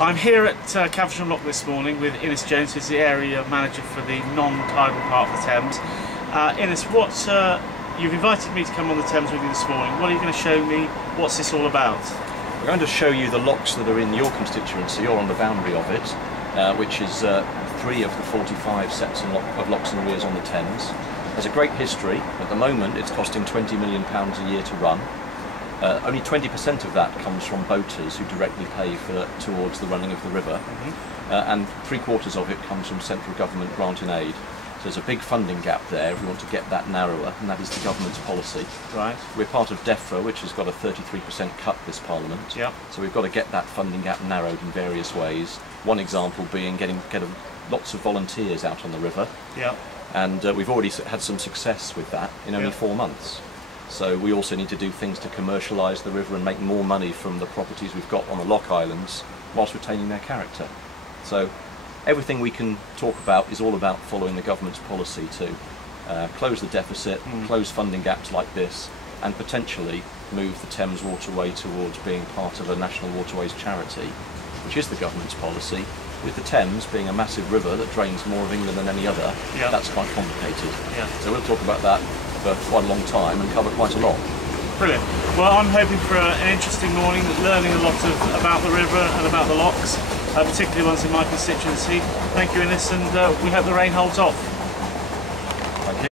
I'm here at Caversham Lock this morning with Innes Jones, who's the area manager for the non-tidal part of the Thames. Innes, you've invited me to come on the Thames with you this morning. What are you going to show me? What's this all about? We're going to show you the locks that are in your constituency or on the boundary of it, which is 3 of the 45 sets of locks and weirs on the Thames. There's a great history. At the moment it's costing £20 million a year to run. Only 20% of that comes from boaters who directly pay towards the running of the river, and 3/4 of it comes from central government grant and aid. So there's a big funding gap there if we want to get that narrower, and that is the government's policy. Right. We're part of DEFRA, which has got a 33% cut this Parliament. Yep. So we've got to get that funding gap narrowed in various ways. One example being get lots of volunteers out on the river. Yep. And we've already had some success with that in only 4 months. So we also need to do things to commercialise the river and make more money from the properties we've got on the lock islands whilst retaining their character. So everything we can talk about is all about following the government's policy to close the deficit, close funding gaps like this, and potentially move the Thames waterway towards being part of a national waterways charity, which is the government's policy. With the Thames being a massive river that drains more of England than any other, that's quite complicated. Yeah. So we'll talk about that for quite a long time and cover quite a lot. Brilliant. Well, I'm hoping for an interesting morning, learning a lot about the river and about the locks, particularly ones in my constituency. Thank you, Innes, and we hope the rain holds off.